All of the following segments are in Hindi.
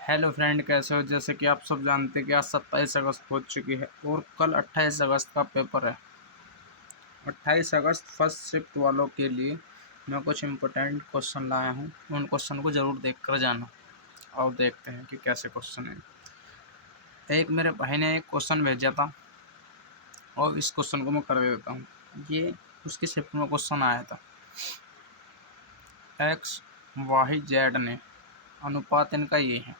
हेलो फ्रेंड, कैसे हो। जैसे कि आप सब जानते हैं कि आज 27 अगस्त हो चुकी है और कल 28 अगस्त का पेपर है। 28 अगस्त फर्स्ट शिफ्ट वालों के लिए मैं कुछ इम्पोर्टेंट क्वेश्चन लाया हूँ। उन क्वेश्चन को ज़रूर देख कर जाना। और देखते हैं कि कैसे क्वेश्चन है। एक मेरे भाई ने एक क्वेश्चन भेजा था और इस क्वेश्चन को मैं कर देता हूँ। ये उसकी शिफ्ट में क्वेश्चन आया था। एक्स वाई जेड ने अनुपात इनका ये है,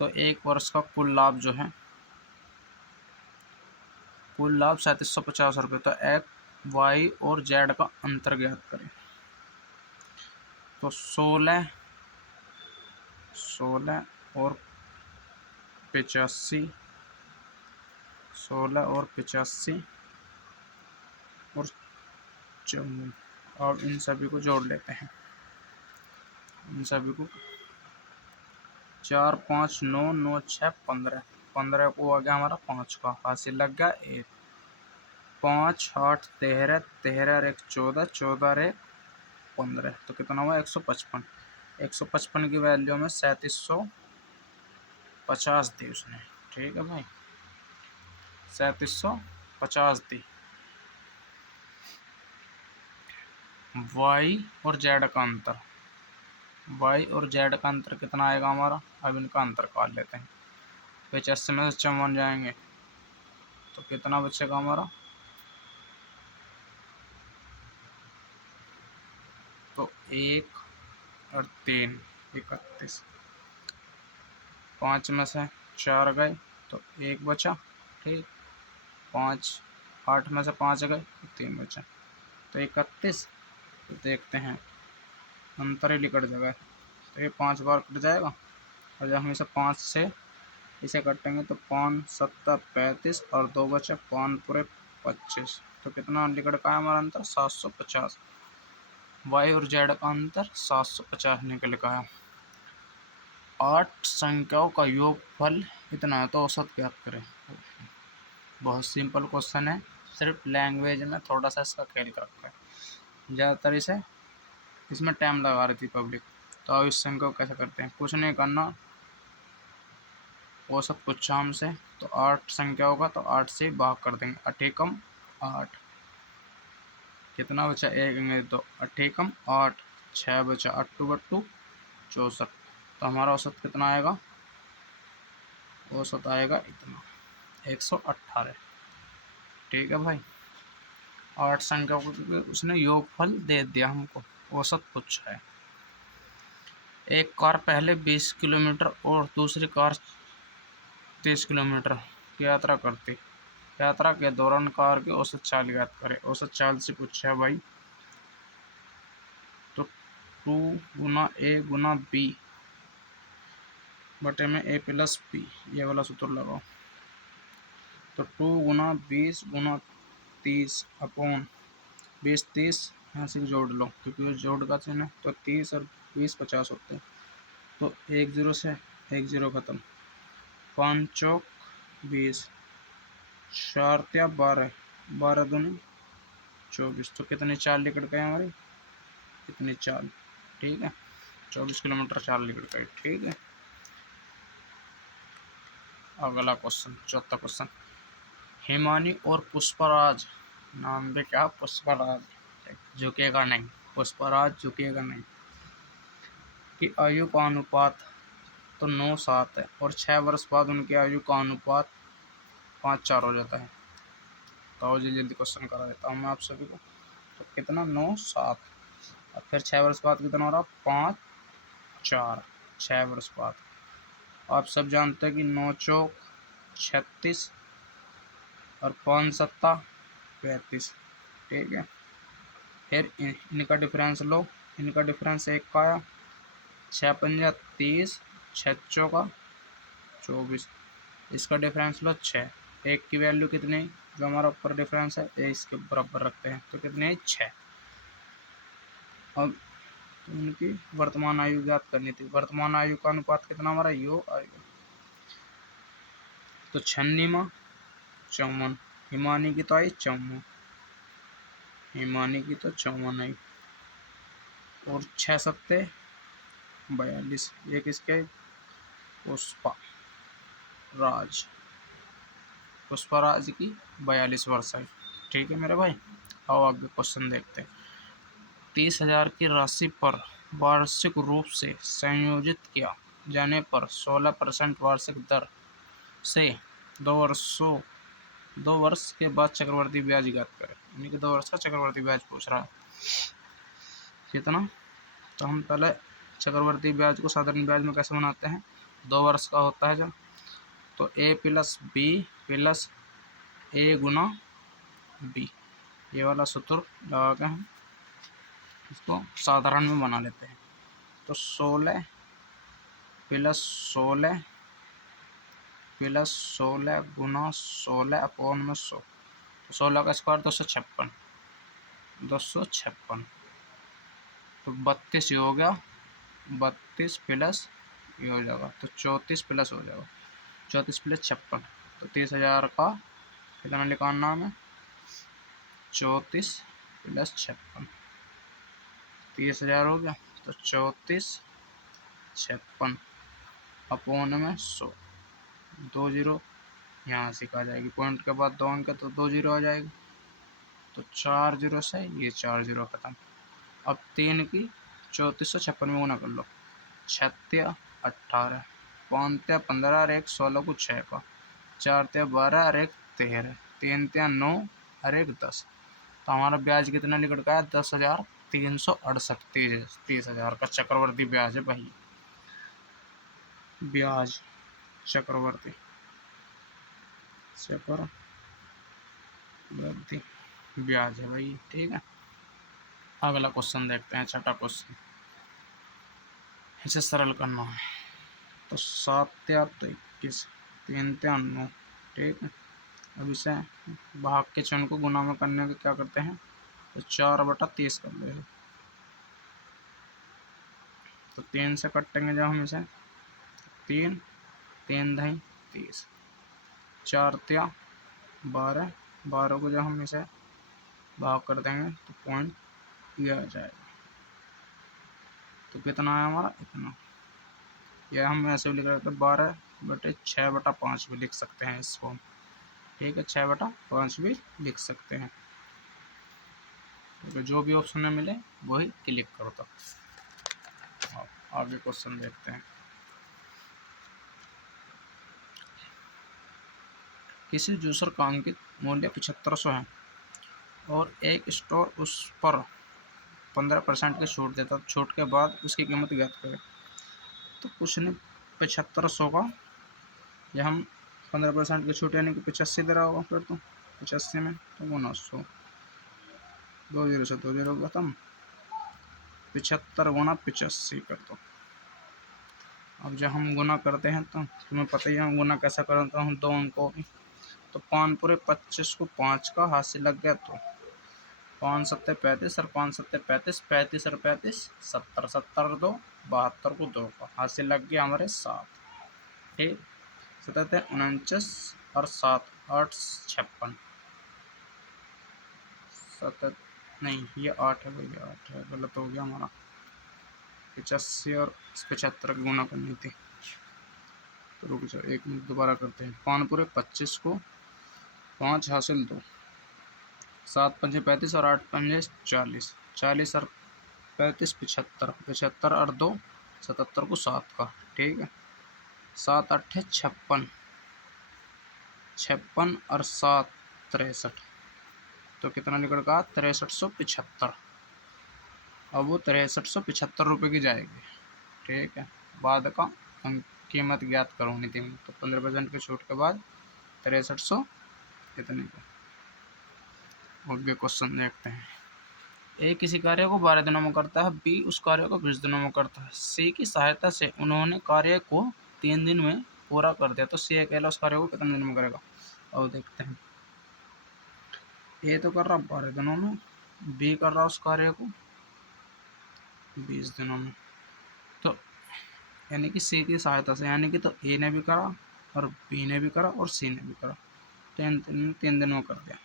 तो एक वर्ष का कुल लाभ जो है, कुल लाभ 3750 रुपये। तो एक्स वाई और जेड का अंतर ज्ञात करें। तो 16 और 85, 16 और 85 और 54। और इन सभी को जोड़ लेते हैं। इन सभी को 4 5 9 9 6 15, 15 को आ गया हमारा 5 का, हासिल लग गया 1। 5 8 13, 13 और 1 14, 14 और 1 15। तो कितना हुआ 155। 155 की वैल्यू में 3750 दी उसने। ठीक है भाई, 3750 दी। वाई और जेड का अंतर, वाई और जेड का अंतर कितना आएगा हमारा। अब इनका अंतर काट लेते हैं। 85 में से 54 जाएंगे तो कितना बचेगा हमारा। तो 1 और 3 31। 5 में से 4 गए तो 1 बचा। ठीक, 5 8 में से 5 गए तो 3 बचा, तो 31। तो देखते हैं, अंतर ही निकट जगह है तो ये 5 बार कट जाएगा। और जब हम इसे 5 से इसे काटेंगे तो 5 7 35 और 2 बचे 5 पूरे 25। तो कितना निकट का है हमारा अंतर 750। वाई और जेड का अंतर 750 निकल का है। 8 संख्याओं का योगफल कितना है, तो औसत ज्ञात करें। बहुत सिंपल क्वेश्चन है, सिर्फ लैंग्वेज में थोड़ा सा इसका खेल कर रखा है। ज़्यादातर इसे इसमें टाइम लगा रही थी पब्लिक। तो अब इस संख्या को कैसे करते हैं, कुछ नहीं करना। औसत पूछा हमसे, तो 8 संख्या होगा तो 8 से भाग कर देंगे। 8 एकम 8, कितना बचा 1 अंग्रेज 2, 8 एकम 8, 6 बचा 8 2 बट्टू 64। तो हमारा औसत कितना आएगा, औसत आएगा इतना 118। ठीक है भाई, 8 संख्या को उसने योगफल दे दिया हमको, औसत पूछा है। एक कार पहले 20 किलोमीटर और दूसरी कार 30 किलोमीटर की यात्रा करती। यात्रा के दौरान कार की औसत चाल ज्ञात करें। औसत चाल से पूछा है भाई, तो 2 गुना ए गुना बी बटे में ए प्लस बी, ये वाला सूत्र लगाओ। तो 2 गुना 20 गुना 30 अपॉन 20 30 यहाँ से जोड़ लो क्योंकि जोड़ का चिन्ह है। तो 30 और 20 50 होते हैं। तो 1 0 से 1 0 खत्म। 5 चौक 20, 4 या 12, 12 दूनी 24। तो कितनी चाल निकल गई हमारी, कितनी चाल। ठीक है, 24 किलोमीटर चाल निकल गई। ठीक है, अगला क्वेश्चन, चौथा क्वेश्चन। हिमानी और पुष्पराज, नाम भी क्या, पुष्पराज, झुकेगा नहीं, पुष्पराज झुकेगा नहीं, की आयु का अनुपात तो 9 7 है और 6 वर्ष बाद उनकी आयु का अनुपात 5 4 हो जाता है। तो जल्दी जल्दी क्वेश्चन करा देता हूँ मैं आप सभी को। तो कितना 9 7 और फिर 6 वर्ष बाद कितना हो रहा 5 4, 6 वर्ष बाद। आप सब जानते हैं कि 9 चौक 36 और 5 सत्ता 35। ठीक है, फिर इनका डिफरेंस लो। इनका डिफरेंस 1 का आया, 6 पंजा 30, 6 चौका 24। इसका डिफरेंस लो 6। 1 की वैल्यू कितनी, जो हमारा ऊपर डिफरेंस है ये इसके बराबर रखते हैं, तो कितने है 6। अब तो उनकी वर्तमान आयु ज्ञात करनी थी। वर्तमान आयु का अनुपात कितना हमारा यो आएगा। तो छन्नीमा 54, हिमानी की तो आई 54, हिमानी की तो 54 आई, और 6 सत्ते 42। ये किसके पुष्पराज, पुष्पराज की 42 वर्ष है। ठीक है मेरे भाई, आओ आगे क्वेश्चन देखते हैं। 30,000 की राशि पर वार्षिक रूप से संयोजित किया जाने पर 16% वार्षिक दर से 2 वर्ष के बाद चक्रवर्ती ब्याज ज्ञात करें। यानी कि 2 वर्ष का चक्रवर्ती ब्याज पूछ रहा है कितना। तो हम पहले चक्रवर्ती ब्याज को साधारण ब्याज में कैसे बनाते हैं, 2 वर्ष का होता है जब, तो a plus B plus A गुना बी, ये वाला सूत्र लगा के हम इसको साधारण में बना लेते हैं। तो 16 प्लस 16 प्लस 16 गुना 16 अपॉन में 100, 16 का स्क्वायर 256, 256 तो 32 ये हो गया, 32 प्लस ये हो जाएगा तो 34 प्लस हो जाएगा, 34 प्लस 56, तो 30,000 का कितना निकालना हमें, 34 प्लस 56, 30,000 हो गया। तो 34 56 अपॉन में 100, 2 जीरो यहाँ से आ जाएगी, पॉइंट के बाद 2 अंक तो 2 जीरो आ जाएगी, तो 4 जीरो से ये 4 जीरो खत्म। अब 3 की 3456 में गुना कर लो, 36 18, 5 15 और 1 16 को 6 का, 4 12 और 1 13, 3 9 और 1 10, तो हमारा ब्याज कितना निकल गया, 10,368। 30,000 का चक्रवर्ती ब्याज है भाई, ब्याज चक्रवर्ती ब्याज है भाई। ठीक है, अगला क्वेश्चन देखते हैं, छठा क्वेश्चन, इसे सरल करना है। तो 7 तो 21, 3 9, ठीक है। अब इसे भाग के चिन्ह को गुना में करने के क्या करते हैं, तो 4/30 कर ले, तो 3 से कटेंगे जब हम इसे, 3 3 दही 30, 4 12, 12 को जब हम इसे भाग कर देंगे तो पॉइंट ये आ जाएगा, तो कितना है हमारा इतना, यह हम ऐसे भी लिख रहे थे 12/6/5 भी लिख सकते हैं इसको, ठीक है, 6/5 भी लिख सकते हैं, तो जो भी ऑप्शन में मिले वही क्लिक करो। तब आगे क्वेश्चन देखते हैं। किसी जूसर का अंकित मूल्य 7500 है और एक स्टोर उस पर 15% की छूट देता, छूट के बाद उसकी कीमत ज्ञात करें। तो कुछ नहीं, 7500 का या हम 15% की छूट यानी कि 85 दे रहा होगा, फिर तो 85 में तो 900, 2 जीरो से 2 जीरो खत्म, 75 गुना 85 कर दो। अब जब हम गुना करते हैं तो तुम्हें पता ही है हम गुना कैसा करता हूँ, 2 अंकों की, तो 5 पूरे 25 को 5 का हाथ से लग गया, तो 5 सत्ते 35 और 5 सत्ते 35, 35 और 35 70, 70 और 2 72 को 2 का हाथ से लग गया हमारे 7, ठीक, 7 49 और 7 8 56, 7 नहीं ये 8 है भैया, 8 है, गलत हो गया हमारा, 85 और 75 की गुना करनी थी, तो रुक जाओ 1 मिनट दोबारा करते हैं। 5 पूरे 25 को 5 हासिल 2, 7 पंजे 35 और 8 पंजे 40, 40 और 35 75, 75 और 2 77 को 7 का, ठीक है, 7 8 56, 56 और 7 63, तो कितना निकल गया 6375। अब वो 6375 रुपये की जाएगी, ठीक है, बाद का कीमत ज्ञात करूँगी थी, तो 15% की छूट के बाद 6300 कितने का। आगे क्वेश्चन देखते हैं। ए किसी कार्य को 12 दिनों में करता है, बी उस कार्य को 20 दिनों में करता है, सी की सहायता से उन्होंने कार्य को 3 दिन में पूरा कर दिया, तो सी अकेला उस कार्य को कितने दिन में करेगा। और देखते हैं, ए तो कर रहा 12 दिनों में, बी कर रहा उस कार्य को 20 दिनों में, तो यानी कि सी की सहायता से, यानी कि तो ए ने भी करा और बी ने भी करा और सी ने भी करा, 3 दिनों में कर दिया,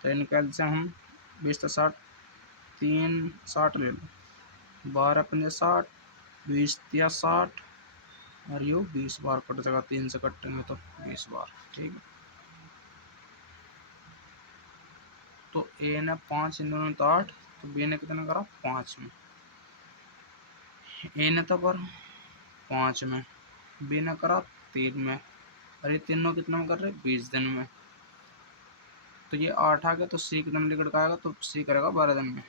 तो इनका से हम 20 तो 60, 3 60 ले लो, 12 पंजे 60, 20 या 60, और यू 20 बार कट जाएगा, 3 से कटेंगे तो 20 बार। ठीक है, तो ए ने 5 इन दोनों तो 8, तो बी ने कितना करा 5 में, ए ने तो कर 5 में, बी ने करा 3 में, और ये तीनों कितना में कर रहे 20 दिन में। तो ये 8 आ गया, तो सी कितना निकल का आएगा, तो सी करेगा 12 दिन में।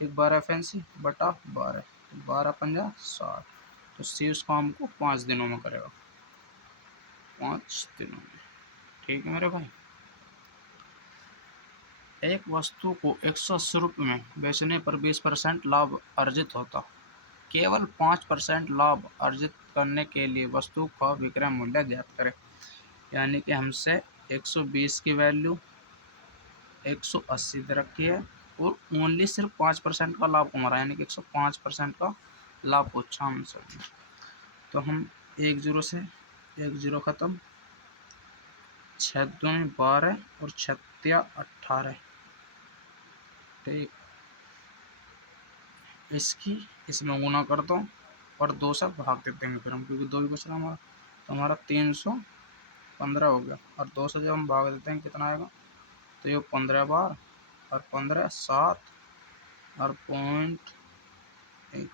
ठीक, 12 फैंसी बटा 12, 12 पंजा 60, तो सी उस काम को 5 दिनों में करेगा, 5 दिनों में। ठीक है मेरे भाई, एक वस्तु को 180 रुपये में बेचने पर 20% लाभ अर्जित होता। केवल 5% लाभ अर्जित करने के लिए वस्तु का विक्रय मूल्य ज्ञात करें। यानी कि हमसे 120 की वैल्यू 180 दे रखी है, और ओनली सिर्फ 5% का लाभ कमा रहा है, यानी कि 105% का लाभ पूछा हमसे। तो हम 1 जीरो से 1 जीरो ख़त्म, 6 दूनी 12 और 6 18। ठीक, इसकी इसमें गुना कर दो और 2 से भाग देते हैं फिर हम, क्योंकि 2 भी बच रहा हमारा, तो हमारा 315 हो गया। और 2 से जब हम भाग देते हैं कितना आएगा, तो ये 15 बार और 15 7 और पॉइंट 1,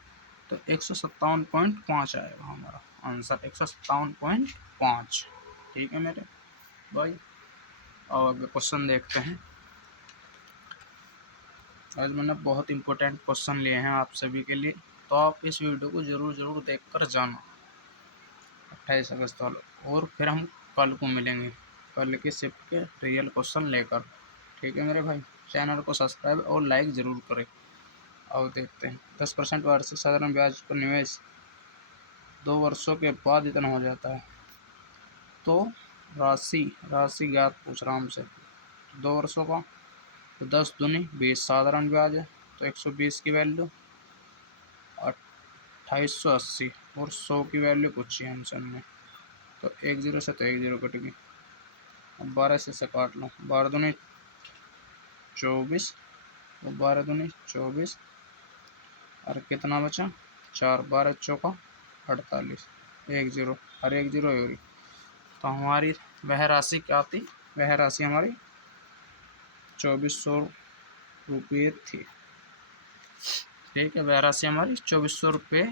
तो 157.5 आएगा हमारा आंसर, 157.5। ठीक है मेरे भाई, और अगले क्वेश्चन देखते हैं। आज मैंने बहुत इंपॉर्टेंट क्वेश्चन लिए हैं आप सभी के लिए, तो आप इस वीडियो को ज़रूर देख कर जाना 28 अगस्त वाला। और फिर हम कल को मिलेंगे, कल की शिफ्ट के रियल क्वेश्चन लेकर। ठीक है मेरे भाई, चैनल को सब्सक्राइब और लाइक ज़रूर करें। और देखते हैं 10% वार्षिक साधारण ब्याज पर निवेश 2 वर्षों के बाद इतना हो जाता है, तो राशि ज्ञात पूछ रहा हमसे। 2 वर्षों का, तो 10 दूनी 20 साधारण ब्याज है, तो 120 की वैल्यू 2880, और 100 की वैल्यू पूछी है हमसे हमने। तो 1 जीरो से तो 1 जीरो कट गई, अब 12 से काट लो, 12 दूनी 24, और 12 दूनी 24, और कितना बचा 4, 12 चौका 48, 1 जीरो और 1 जीरो हो गई। तो हमारी वह राशि क्या थी, वह राशि हमारी 2400 रुपये थी। ठीक है, वह राशि हमारी 2400 रुपये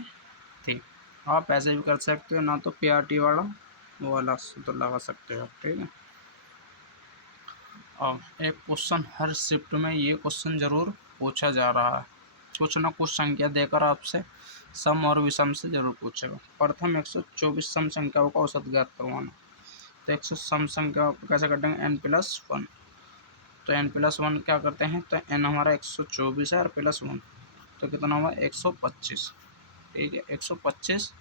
थी। आप ऐसे भी कर सकते हो, ना तो PRT वाला वो वाला तो लगा सकते हो। ठीक है, और एक क्वेश्चन हर शिफ्ट में ये क्वेश्चन ज़रूर पूछा जा रहा है, कुछ ना कुछ संख्या देकर आपसे सम और विषम से जरूर पूछेगा। प्रथम 124 सम संख्याओं का औसत ज्ञात करवाना। तो 100 सम संख्याओं को कैसे कटेंगे, n+1। तो n+1 क्या करते हैं, तो n हमारा 124 है और +1, तो कितना हुआ 125। ठीक है, 125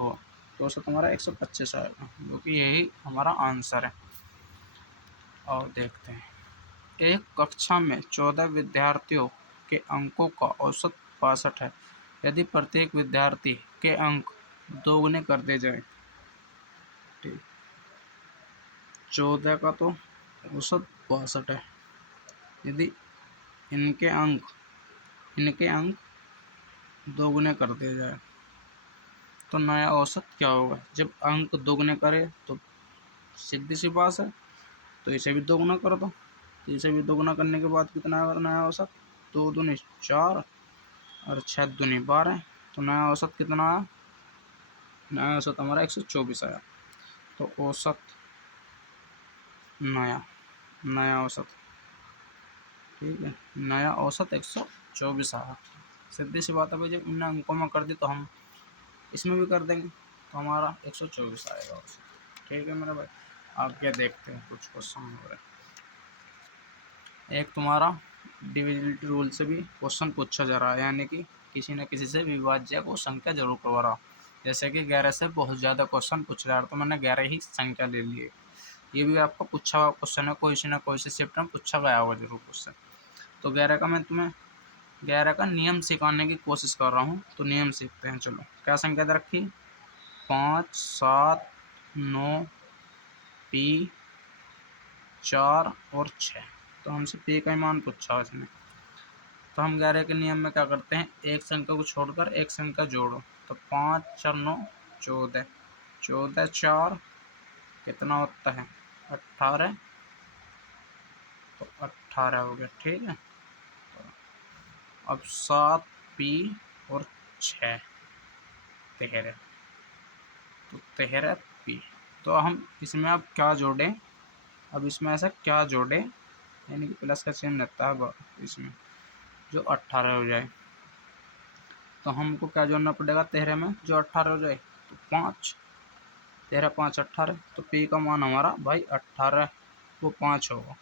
हो, तो औसत हमारा 125 आएगा, जो कि यही हमारा आंसर है। और देखते हैं, एक कक्षा में 14 विद्यार्थियों के अंकों का औसत 62 है। यदि प्रत्येक विद्यार्थी के अंक दोगुने कर दिए जाए, ठीक, 14 का तो औसत 62 है, यदि इनके अंक दोगुने कर दिए जाए, तो नया औसत क्या होगा। जब अंक दोगुने करे तो सीधी सी बात है, तो इसे भी दोगुना कर दो, तो इसे भी दोगुना करने के बाद कितना आएगा नया औसत, 2 दूनी 4 और 6 दूनी 12, तो नया औसत कितना आया, नया औसत हमारा 124 आया। तो औसत नया औसत, ठीक है, नया औसत 124 आया। सीधी सी बात है भाई, जब इन अंकों में कर दी तो हम इसमें भी कर देंगे, तो हमारा 124 आएगा औसत। ठीक है मेरे भाई, आगे देखते हैं कुछ क्वेश्चन हो रहे हैं। एक तुम्हारा डिविजिबिलिटी रूल से भी क्वेश्चन पूछा जा रहा है, यानी कि किसी न किसी से विभाज्य को संख्या जरूर करवा रहा। जैसे कि 11 से बहुत ज़्यादा क्वेश्चन पूछ रहा है, तो मैंने 11 ही संख्या ले ली है। ये भी आपको पूछा हुआ क्वेश्चन है, कोई ना कोई से शिफ्ट में पूछा गया होगा जरूर क्वेश्चन। तो 11 का मैं तुम्हें 11 का नियम सिखाने की कोशिश कर रहा हूँ, तो नियम सीखते हैं। चलो, क्या संख्या दे रखी, 5 7 9 P 4 और 6। तो हमसे P का मान पूछा है इसने, तो हम 11 के नियम में क्या करते हैं, एक संख्या को छोड़कर एक संख्या जोड़ो। तो 5 4 9 14, 14 4 कितना होता है 18, तो 18 हो गया। ठीक है, अब 7 पी और 6 13, तो 13 पी। तो हम इसमें अब क्या जोड़ें, अब इसमें ऐसा क्या जोड़ें, यानी कि प्लस का चिन्ह रहता है इसमें, जो 18 हो जाए। तो हमको क्या जोड़ना पड़ेगा 13 में, जो 18 हो जाए, तो 5, 13 5 18, तो पी का मान हमारा भाई 18 वो 5 होगा,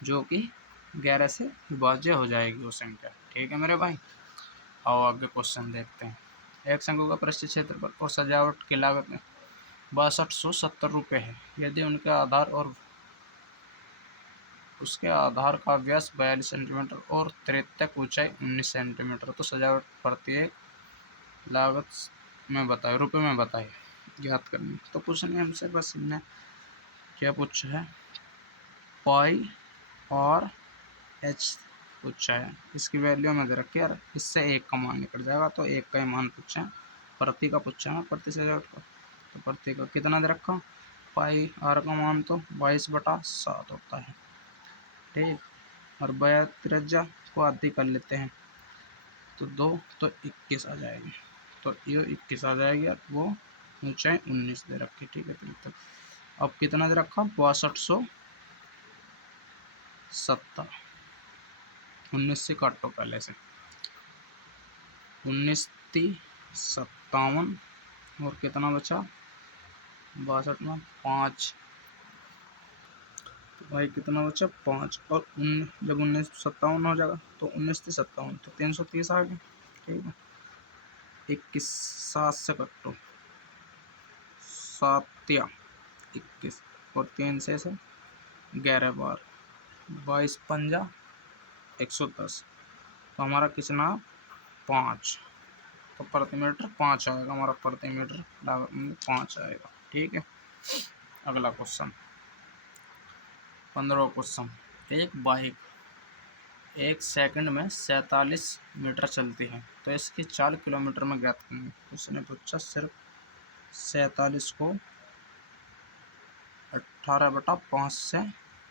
जो कि 11 से विभाज्य हो जाएगी वो संख्या। ठीक है मेरे भाई, आओ आगे क्वेश्चन देखते हैं। एक शंकु का पृष्ठीय क्षेत्रफल और सजावट की लागत में 6270 रुपये है। यदि उनके आधार और उसके आधार का व्यास 42 सेंटीमीटर और तृतीयक ऊंचाई 19 सेंटीमीटर, तो सजावट प्रत्येक लागत में बताए, रुपये में बताए, ज्ञात करनी। तो कुछ नहीं, हमसे बस इन्हें क्या पूछा है, पाई और एच पूछा है, इसकी वैल्यू में दे रखी है, इससे एक का मान निकल जाएगा, तो एक का ही मान पूछा है, प्रति का पूछा है, प्रति सजावट का। तो प्रति का कितना दे रखा, पाई आर का मान तो 22/7 होता है। ठीक, और बया त्रिज्या को आधी कर लेते हैं, तो 2 तो 21 आ जाएगी, तो ये 21 आ जाएगी, और वो ऊंचाई 19 दे रखी। ठीक है, तो अब कितना दे रखा 6270, 19 से काटो पहले से, 19 × 57, और कितना बचा 62 में 5, तो भाई कितना बचा 5, और जब 19 57 हो जाएगा, तो 19 × 57, तो 330 आ गया। ठीक है, 21 7 से कटो, 7 या 21, और 3 से 11 बार, 22 पंजा 110, तो हमारा कितना 5, तो प्रति मीटर 5 आएगा हमारा, प्रति मीटर लागत में 5 आएगा। ठीक है, अगला क्वेश्चन 15वां क्वेश्चन। एक बाइक 1 सेकंड में 47 मीटर चलती है, तो इसकी 4 किलोमीटर में ज्ञात करेंगे। उसने पूछा सिर्फ 47 को 18/5 से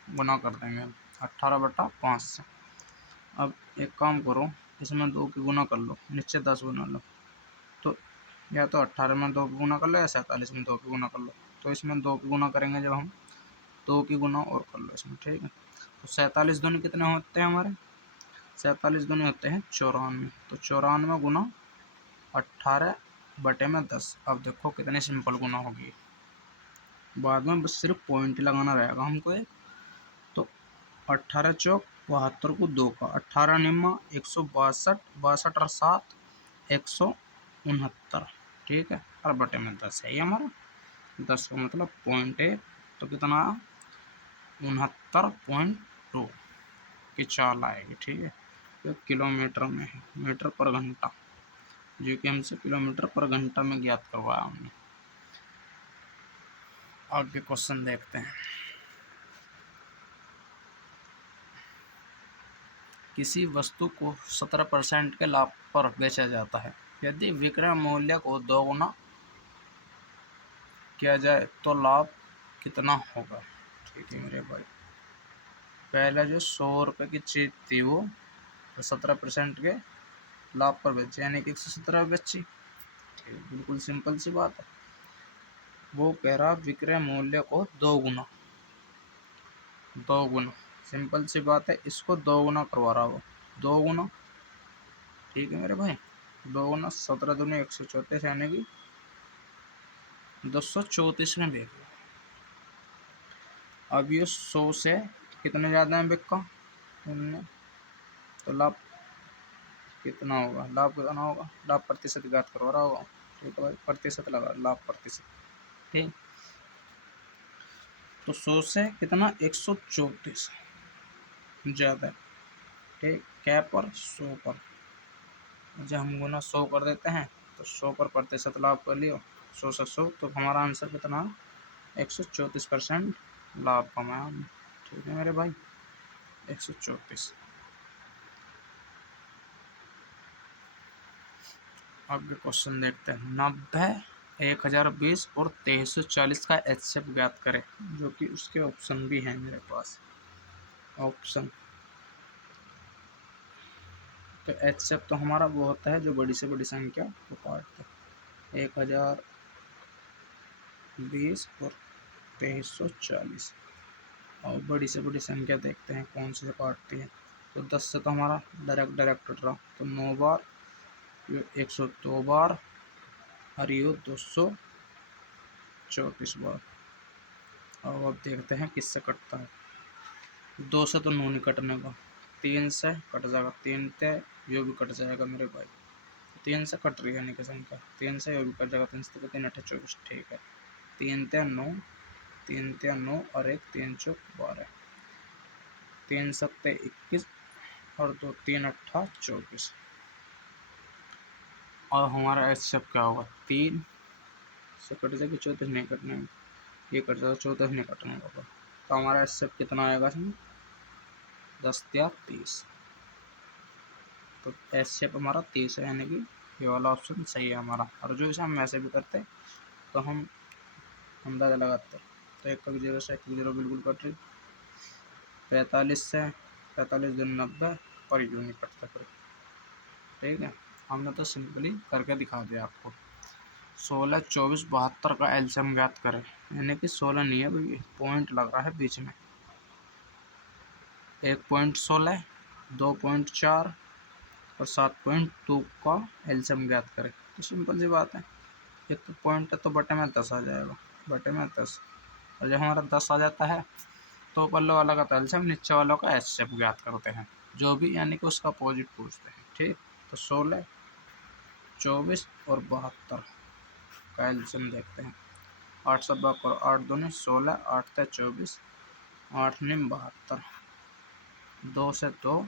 गुना कर देंगे, 18/5 से। अब एक काम करो, इसमें 2 की गुना कर लो, नीचे 10 गुना लो, तो या तो 18 में 2 की गुना कर लो, या 47 में 2 की गुना कर लो। तो इसमें 2 की गुना करेंगे जब हम, 2 की गुना और कर लो इसमें। ठीक है, तो 47 दूनी कितने होते हैं हमारे, 47 दूनी होते हैं 94, तो 94 गुना 18/10। अब देखो कितनी सिंपल गुना होगी, बाद में बस सिर्फ पॉइंट लगाना रहेगा हमको एक। तो 18 चौक 72 को 2 का, 18 निम्मा 162, 62 और 7 169। ठीक है, और बटे में 10 है ये हमारा, 10 का मतलब 0.1, तो कितना 69.2 की चाल आएगी। ठीक है, तो किलोमीटर में है, मीटर पर घंटा, जो कि हमसे किलोमीटर पर घंटा में ज्ञात करवाया हमने। आगे क्वेश्चन देखते हैं। किसी वस्तु को 17% के लाभ पर बेचा जाता है। यदि विक्रय मूल्य को 2 गुना किया जाए तो लाभ कितना होगा। ठीक है मेरे भाई, पहले जो 100 रुपये की चीज थी वो 17% के लाभ पर बेची, यानी कि 117 बेची। ठीक, बिल्कुल सिंपल सी बात है। वो कह रहा विक्रय मूल्य को 2 गुना, 2 गुना, सिंपल सी बात है, इसको 2 गुना करवा रहा वो, 2 गुना। ठीक है मेरे भाई, 2 गुना 17 दूनी 134, यानी कि 234 में बेच। अब ये 100 से कितने ज़्यादा है बिक्का, तो लाभ कितना होगा, लाभ कितना होगा, लाभ प्रतिशत ज्ञात करवा रहा होगा। ठीक है भाई, प्रतिशत लगा, लाभ प्रतिशत। ठीक, तो 100 से कितना 134 ज़्यादा। ठीक, क्या पर 100 पर, जब हम गुना 100 कर देते हैं तो 100 पर प्रतिशत लाभ कर लियो, 100 से 100, तो हमारा आंसर कितना 134% लाभ कमाया हमने। ठीक है मेरे भाई, 134। आगे क्वेश्चन देखते हैं। 90 1020 और 2340 का HCF ज्ञात करें, जो कि उसके ऑप्शन भी हैं मेरे पास। ऑप्शन तो HCF तो हमारा वो होता है जो बड़ी से बड़ी संख्या को काटता है। 1020 और 2340, और बड़ी से बड़ी संख्या देखते हैं कौन से काटती है। तो 10 से तो हमारा डायरेक्ट कट रहा, तो 9 बार, ये 102 बार, और ये 234 बार। और अब देखते हैं किससे कटता है। 2 से तो 9 नहीं कटने का, 3 से कट जाएगा, 3 से ये भी कट जाएगा मेरे भाई। 3 से कट रही है यानी कि संख्या, 3 से ये भी कट जाएगा, 3 से 3 8 24, ठीक है। 3 से 9, 3 से 9 और 1 3 चौक 12, 3 सत्ते 21 और 2 3 8 24। और हमारा HCF क्या होगा, 3 से कट जाएगी, 34 नहीं कटने में, ये कट जाएगा, 34 नहीं कटने का। तो हमारा HCF कितना आएगा इसमें, 10 या 30। तो HCF हमारा 30 है, यानी कि ये वाला ऑप्शन सही है हमारा। और जो इसे हम ऐसे भी करते तो हम अंदाज़ा लगाते, तो 1 का 0 से 1 का 0 बिल्कुल कट रही, 45 से 45 दूनी 90 और यूँ नहीं कटता फिर, ठीक है। हमने तो सिंपली करके दिखा दिया आपको। 16 24 72 का एलसीएम ज्ञात करें, यानी कि 16 नहीं है भाई, पॉइंट लग रहा है बीच में। 1.16, 2.4 और 7.2 का एलसीएम ज्ञात करें। तो सिंपल सी बात है, एक तो पॉइंट है तो बटे में 10 आ जाएगा, बटे में 10। और जब हमारा 10 आ जाता है तो ऊपर वाला का तो एलसीएम, नीचे वालों का एचसीएफ ज्ञात करते हैं, जो भी यानी कि उसका अपोजिट पूछते हैं, ठीक। तो 16 24 और 72 का एलसीएम देखते हैं। 8 सब और 8 दूनी 16, 8 से 24, 8 नीम 72, 2 से 2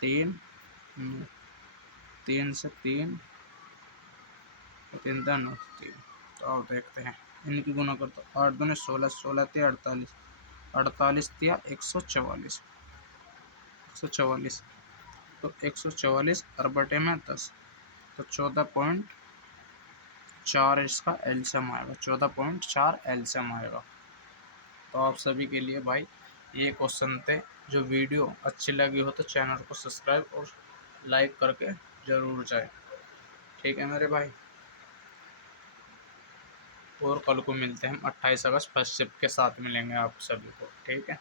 3, 3 से 3, 3 9 3। तो अब देखते हैं इनकी गुना करते, 8 दूनी 16, 16 थे 48, 48 दिया 144, 144। तो 144 और बटे में 10, तो 14.4 इसका एलसीएम आएगा, 14.4 एलसीएम आएगा। तो आप सभी के लिए भाई ये क्वेश्चन थे। जो वीडियो अच्छी लगी हो तो चैनल को सब्सक्राइब और लाइक करके ज़रूर जाए, ठीक है मेरे भाई। और कल को मिलते हैं हम 28 अगस्त फर्स्ट शिफ्ट के साथ मिलेंगे आप सभी को, ठीक है।